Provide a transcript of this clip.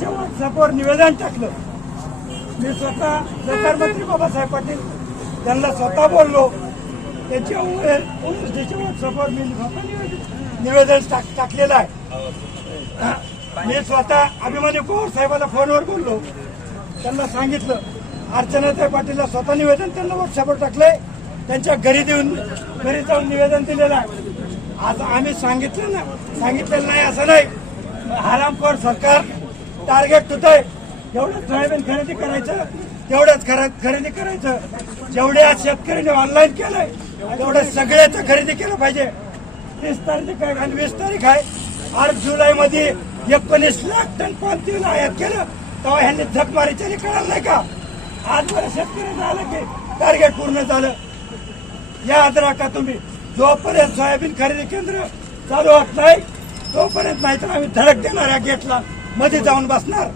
त्यांच्या व्हॉट्सअपवर निवेदन टाकलं. मी स्वतः सहकार मंत्री बाबासाहेब पाटील त्यांना स्वतः बोललो. त्याच्या व्हॉट्सअपवर मी निवेदन टाकलेलं आहे. मी स्वतः अभिमन्यू पवार साहेबांना फोनवर बोललो. त्यांना सांगितलं. अर्चनाताई पाटीलला स्वतः निवेदन त्यांना व्हॉट्सअपवर टाकलंय. त्यांच्या घरी जाऊन निवेदन दिलेलं आहे. आज आम्ही सांगितलेलं नाही असं नाही. हरामखोर सरकार टार्गेट तुटय. एवढं सोयाबीन खरेदी करायचं, तेवढंच खरेदी करायचं. जेवढे आज शेतकऱ्यांनी ऑनलाईन केलंय तेवढं सगळ्याचं खरेदी केलं पाहिजे. 30 तारीख आहे आणि 20 तारीख आहे. 8 जुलैमध्ये 19 लाख टन पान आयात केलं तेव्हा ह्यांनी झकमारीच्या कळलं नाही का? आज बरं शेतकऱ्यांना आलं की टार्गेट पूर्ण झालं. याद राखा तुम्ही, जोपर्यंत सोयाबीन खरेदी केंद्र चालू होत नाही तोपर्यंत नाही तर आम्ही धडक देणार या गेटला मध्ये जाऊन बसणार.